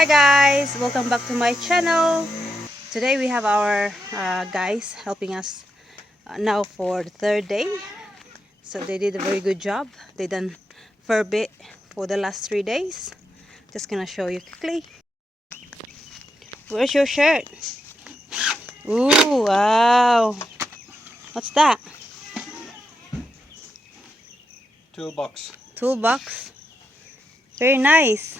Hi guys, welcome back to my channel. Today we have our guys helping us now for the third day. So they did a very good job. They done fur bit for the last 3 days. Just gonna show you quickly. Where's your shirt? Ooh, wow. What's that? Toolbox. Toolbox. Very nice.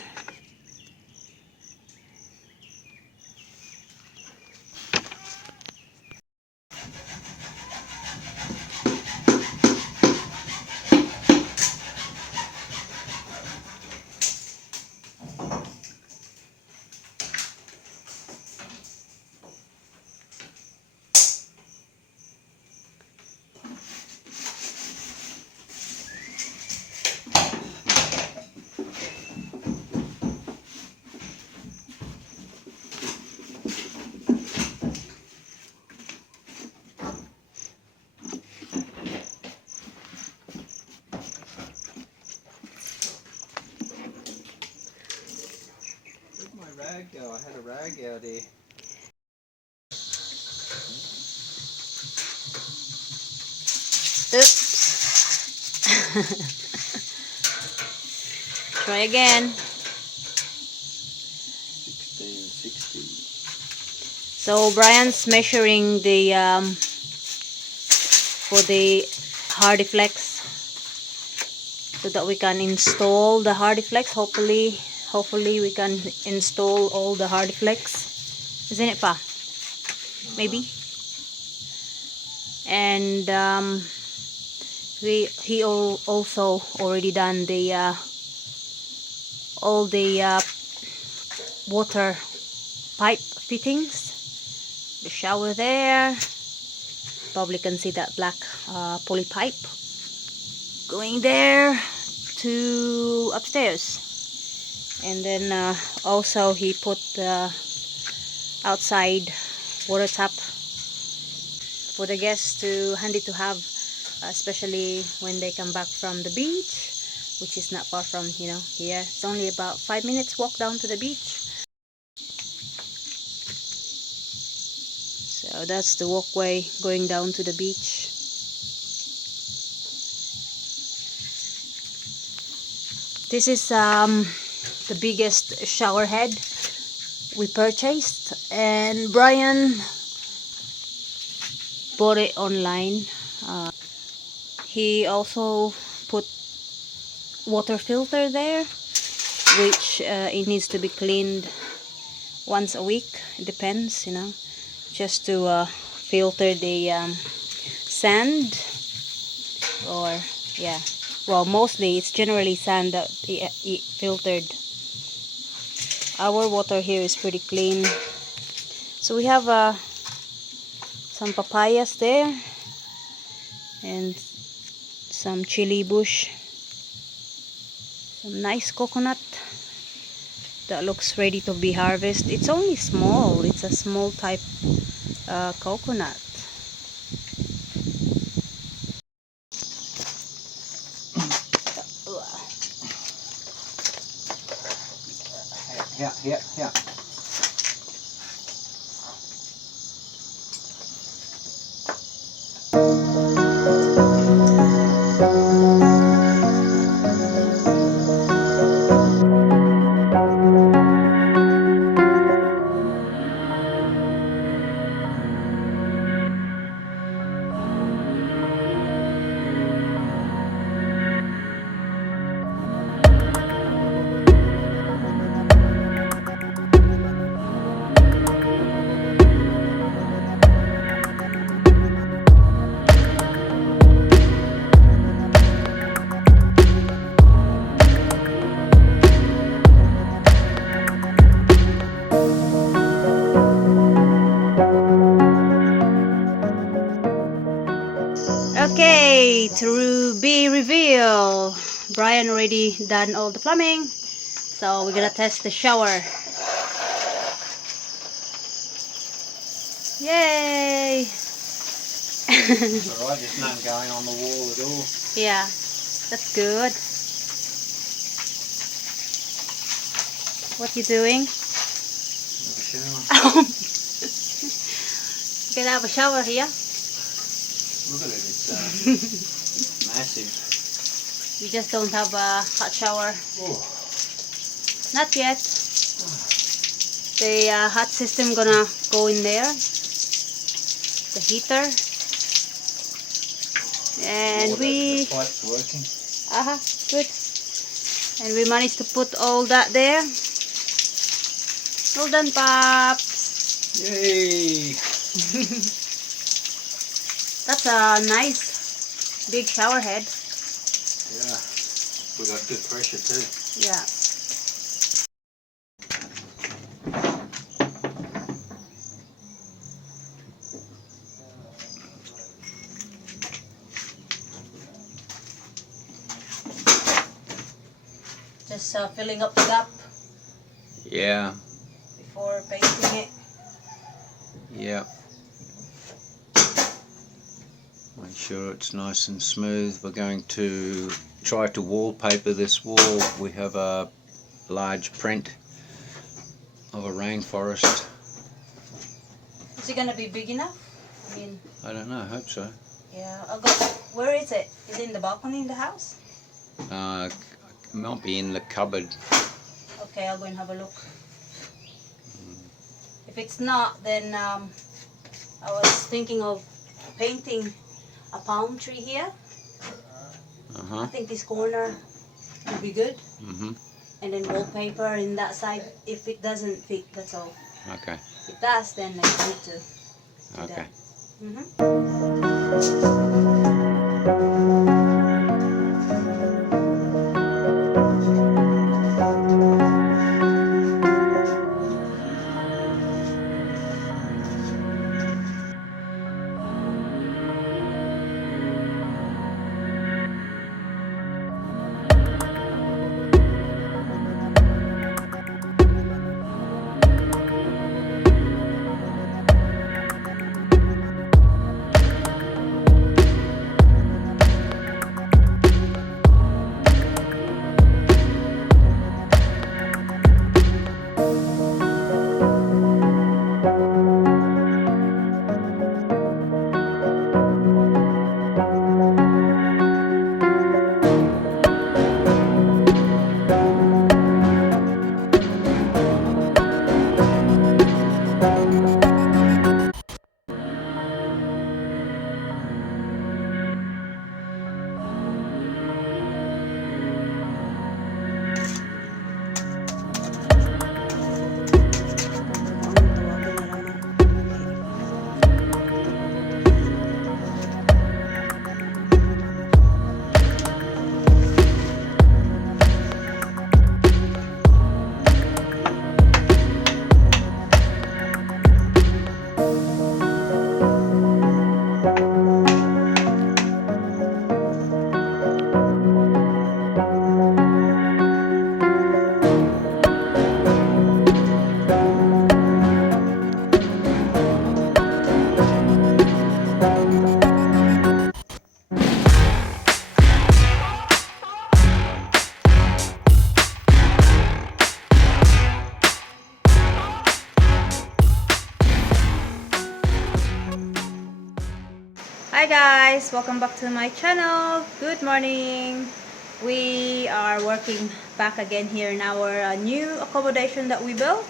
Where'd my rag go? I had a rag out here. Oops. Try again. 1660. So Brian's measuring the for the Hardiflex so that we can install the Hardiflex. Hopefully we can install all the Hardiflex, isn't it, Pa? Maybe. And he also already done the all the water pipe fittings. The shower there. Probably can see that black poly pipe going there to upstairs. And then also he put the outside water tap for the guests to handy to have, especially when they come back from the beach, which is not far from here. It's only about 5 minutes walk down to the beach. So that's the walkway going down to the beach. This is the biggest shower head we purchased, and Brian bought it online. He also put water filter there, which it needs to be cleaned once a week. It depends, just to filter the sand, or well, mostly it's generally sand that it filtered. Our water here is pretty clean. So we have some papayas there and some chili bush, some nice coconut that looks ready to be harvested. It's only small. It's a small type coconut. Yeah. Okay, to be revealed. Brian already done all the plumbing, so we're gonna test the shower. Yay! It's alright, there's none going on the wall at all. Yeah, that's good. What you doing? shower. You can have a shower here. Look at it, it's massive. We just don't have a hot shower. Oh. Not yet. The hot system gonna go in there. The heater. And The pipe's working. Good. And we managed to put all that there. Well done, Pops. Yay! That's a nice big shower head. Yeah. We got good pressure too. Yeah. Just filling up the gap Yeah. before painting it. Yeah. Make sure it's nice and smooth. We're going to try to wallpaper this wall. We have a large print of a rainforest. Is it gonna be big enough? I mean, I don't know, I hope so. yeah. I'll go. Where is it? Is it in the balcony in the house? It might be in the cupboard. Okay, I'll go and have a look. If it's not, then I was thinking of painting a palm tree here. I think this corner would be good. And then wallpaper in that side. If it doesn't fit, that's all. Okay. If it does, then I need to do Okay. that. Hi guys, welcome back to my channel. Good morning. We are working back again here in our new accommodation that we built.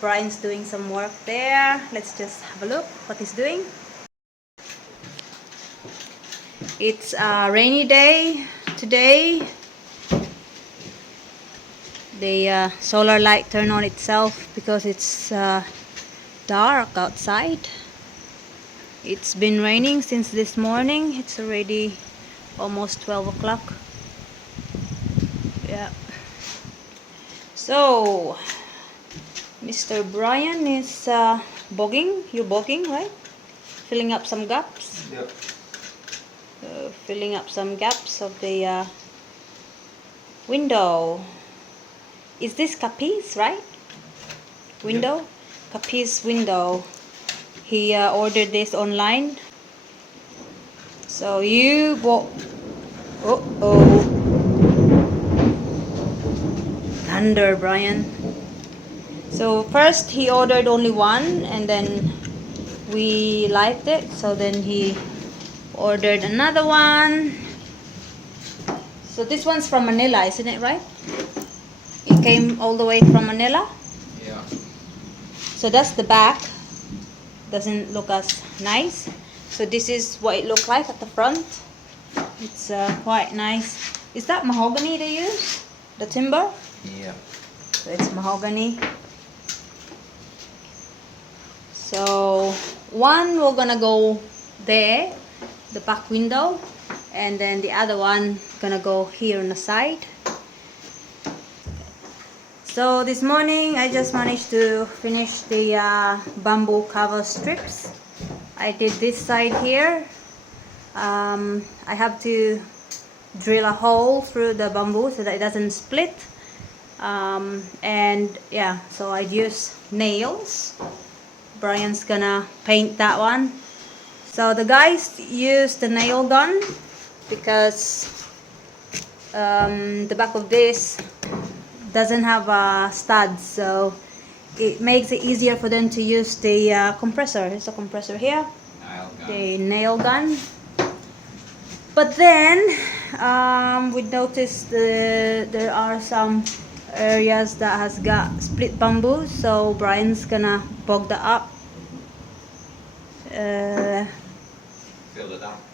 Brian's doing some work there. Let's just have a look what he's doing. It's a rainy day today. The solar light turned on itself because it's dark outside. It's been raining since this morning. It's already almost 12 o'clock. Yeah. So, Mr. Brian is bogging. You're bogging, right? Filling up some gaps. Yep. Filling up some gaps of the window. Is this Capiz, right? Window? Yep. Capiz window. He ordered this online. So you bought... Thunder, Brian. So first he ordered only one, and then we liked it, so then he ordered another one. So this one's from Manila, isn't it, right? It came all the way from Manila. Yeah. So that's the back. Doesn't look as nice. So this is what it looked like at the front. It's quite nice. Is that mahogany they use? The timber? Yeah. So it's mahogany. So one we're gonna go there, the back window, and then the other one gonna go here on the side. So this morning I just managed to finish the bamboo cover strips. I did this side here. I have to drill a hole through the bamboo so that it doesn't split. And yeah, so I use nails. Brian's gonna paint that one. So the guys use the nail gun because the back of this doesn't have a stud, so it makes it easier for them to use the compressor. There's a compressor here, the nail gun. But then we noticed there are some areas that has got split bamboo, so Brian's gonna bog that up,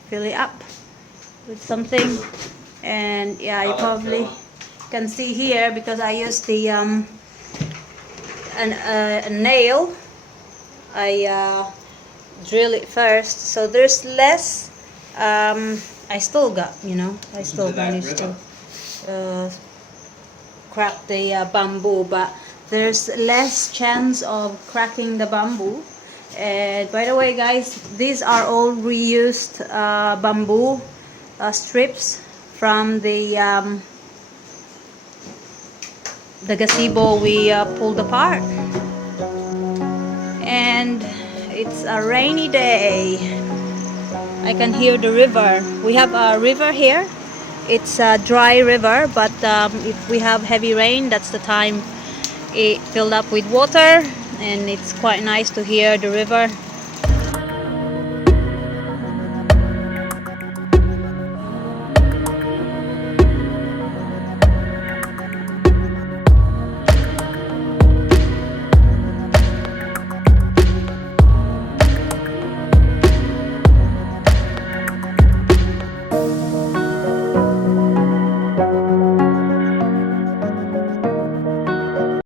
fill it up with something. And yeah, you probably can see here because I used the a nail. I drill it first, so there's less. I still got, I still managed to crack the bamboo, but there's less chance of cracking the bamboo. And by the way, guys, these are all reused bamboo strips from the gazebo we pulled apart. And it's a rainy day. I can hear the river. We have a river here. It's a dry river, but if we have heavy rain, that's the time it filled up with water, and it's quite nice to hear the river.